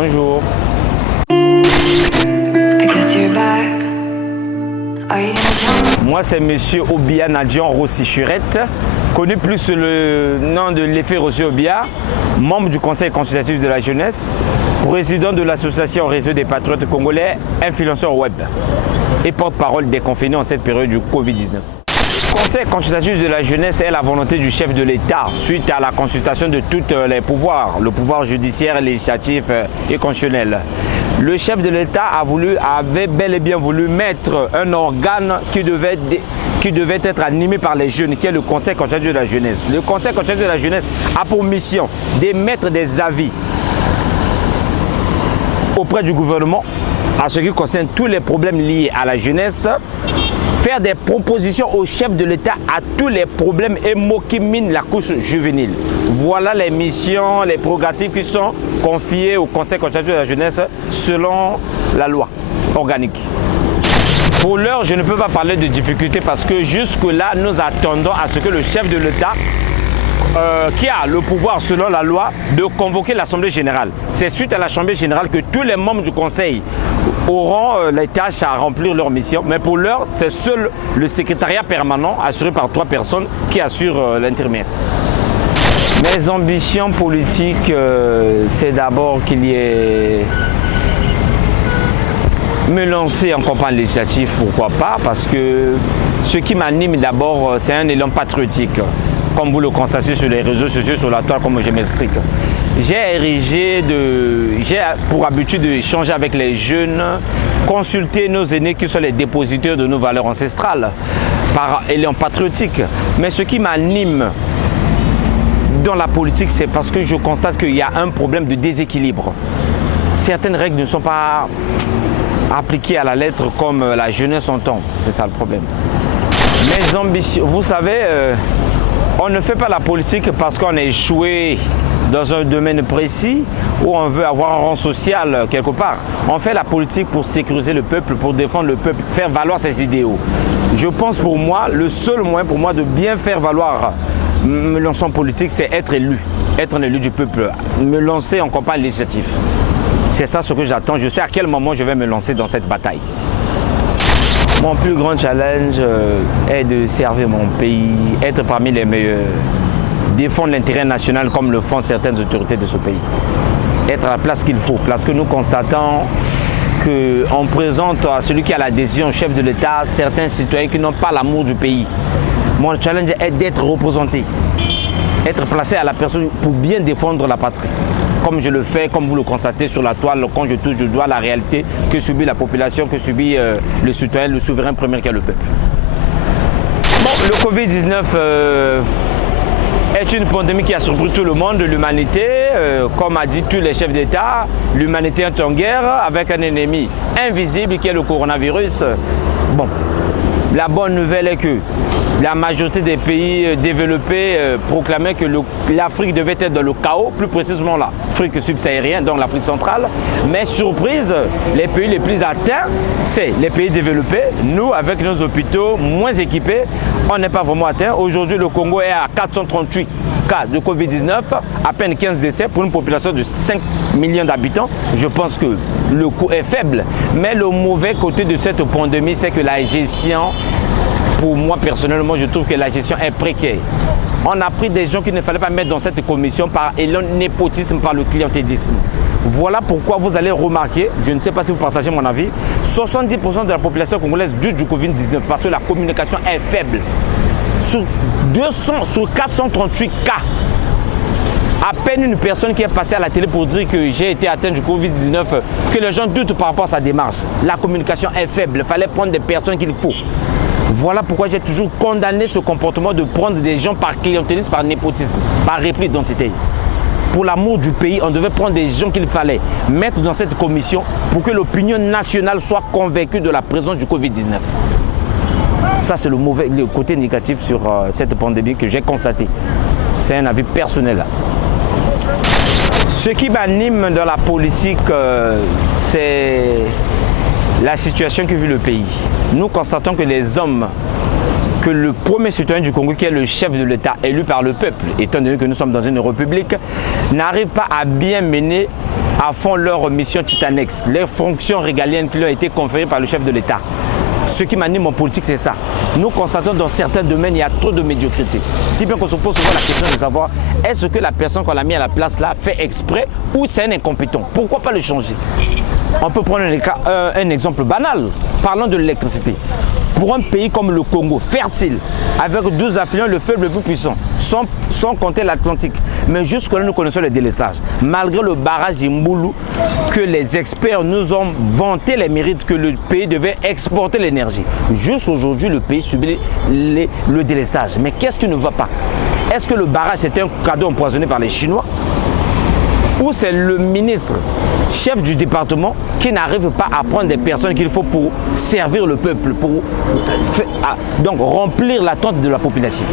Bonjour. Moi, c'est Monsieur Obia Nadian Rossi Churette, connu plus sous le nom de l'effet Rossi Obia, membre du Conseil consultatif de la jeunesse, président de l'association Réseau des patriotes congolais, influenceur web et porte-parole des confinés en cette période du Covid-19. Le Conseil consultatif de la jeunesse est la volonté du chef de l'État suite à la consultation de tous les pouvoirs, le pouvoir judiciaire, législatif et constitutionnel. Le chef de l'État avait bel et bien voulu mettre un organe qui devait être animé par les jeunes, qui est le Conseil consultatif de la jeunesse. Le Conseil consultatif de la jeunesse a pour mission d'émettre des avis auprès du gouvernement à ce qui concerne tous les problèmes liés à la jeunesse, faire des propositions au chef de l'État à tous les problèmes et maux qui minent la couche juvénile. Voilà les missions, les prérogatives qui sont confiées au Conseil consultatif de la jeunesse selon la loi organique. Pour l'heure, je ne peux pas parler de difficultés parce que jusque-là, nous attendons à ce que le chef de l'État, qui a le pouvoir selon la loi de convoquer l'Assemblée générale. C'est suite à l'Assemblée générale que tous les membres du Conseil auront les tâches à remplir leur mission. Mais pour l'heure, c'est seul le secrétariat permanent, assuré par 3 personnes, qui assure l'intermédiaire. Mes ambitions politiques, c'est d'abord qu'il y ait me lancer en campagne législative, pourquoi pas, parce que ce qui m'anime d'abord, c'est un élan patriotique. Comme vous le constatez sur les réseaux sociaux, sur la toile, comme je m'explique. J'ai pour habitude d'échanger avec les jeunes, consulter nos aînés qui sont les dépositaires de nos valeurs ancestrales, par élan patriotique. Mais ce qui m'anime dans la politique, c'est parce que je constate qu'il y a un problème de déséquilibre. Certaines règles ne sont pas appliquées à la lettre comme la jeunesse entend. C'est ça le problème. Mes ambitions, vous savez, on ne fait pas la politique parce qu'on a échoué dans un domaine précis où on veut avoir un rang social quelque part. On fait la politique pour sécuriser le peuple, pour défendre le peuple, faire valoir ses idéaux. Je pense pour moi, le seul moyen pour moi de bien faire valoir me lancer en politique, c'est être un élu du peuple, me lancer en campagne législative. C'est ça ce que j'attends. Je sais à quel moment je vais me lancer dans cette bataille. Mon plus grand challenge est de servir mon pays, être parmi les meilleurs, défendre l'intérêt national comme le font certaines autorités de ce pays. Être à la place qu'il faut, parce que nous constatons qu'on présente à celui qui a la décision, chef de l'État, certains citoyens qui n'ont pas l'amour du pays. Mon challenge est d'être représenté, être placé à la personne pour bien défendre la patrie. Comme je le fais, comme vous le constatez sur la toile, quand je touche du doigt la réalité que subit la population, que subit le citoyen, le souverain premier qui est le peuple. Bon, le Covid-19 est une pandémie qui a surpris tout le monde, l'humanité. Comme a dit tous les chefs d'État, l'humanité est en guerre avec un ennemi invisible qui est le coronavirus. Bon, la bonne nouvelle est que la majorité des pays développés proclamaient que l'Afrique devait être dans le chaos, plus précisément l'Afrique subsaharienne, donc l'Afrique centrale. Mais surprise, les pays les plus atteints, c'est les pays développés. Nous, avec nos hôpitaux moins équipés, on n'est pas vraiment atteints. Aujourd'hui, le Congo est à 438 cas de Covid-19, à peine 15 décès pour une population de 5 millions d'habitants. Je pense que le coût est faible. Mais le mauvais côté de cette pandémie, c'est que la gestion, pour moi personnellement, je trouve que la gestion est précaire. On a pris des gens qu'il ne fallait pas mettre dans cette commission par le népotisme, par le clientélisme. Voilà pourquoi vous allez remarquer, je ne sais pas si vous partagez mon avis, 70% de la population congolaise doute du Covid-19 parce que la communication est faible. Sur 438 cas, à peine une personne qui est passée à la télé pour dire que j'ai été atteint du Covid-19, que les gens doutent par rapport à sa démarche. La communication est faible, il fallait prendre des personnes qu'il faut. Voilà pourquoi j'ai toujours condamné ce comportement de prendre des gens par clientélisme, par népotisme, par repli d'identité. Pour l'amour du pays, on devait prendre des gens qu'il fallait mettre dans cette commission pour que l'opinion nationale soit convaincue de la présence du Covid-19. Ça, c'est le côté négatif sur cette pandémie que j'ai constaté. C'est un avis personnel. Ce qui m'anime dans la politique, c'est la situation que vit le pays. Nous constatons que les hommes, que le premier citoyen du Congo, qui est le chef de l'État élu par le peuple, étant donné que nous sommes dans une république, n'arrive pas à bien mener à fond leur mission titanesque, les fonctions régaliennes qui leur ont été conférées par le chef de l'État. Ce qui m'anime en politique, c'est ça. Nous constatons dans certains domaines, il y a trop de médiocrité. Si bien qu'on se pose souvent la question de savoir, est-ce que la personne qu'on a mis à la place là fait exprès ou c'est un incompétent? Pourquoi pas le changer? On peut prendre un exemple banal. Parlons de l'électricité. Pour un pays comme le Congo, fertile, avec 12 affluents, le fleuve le plus puissant, sans compter l'Atlantique. Mais jusque-là, nous connaissons le délaissage. Malgré le barrage d'Imboulou, que les experts nous ont vanté les mérites que le pays devait exporter l'énergie. Jusqu'aujourd'hui, le pays subit le délaissage. Mais qu'est-ce qui ne va pas? Est-ce que le barrage était un cadeau empoisonné par les Chinois? Ou c'est le ministre, chef du département, qui n'arrive pas à prendre des personnes qu'il faut pour servir le peuple, pour donc remplir l'attente de la population?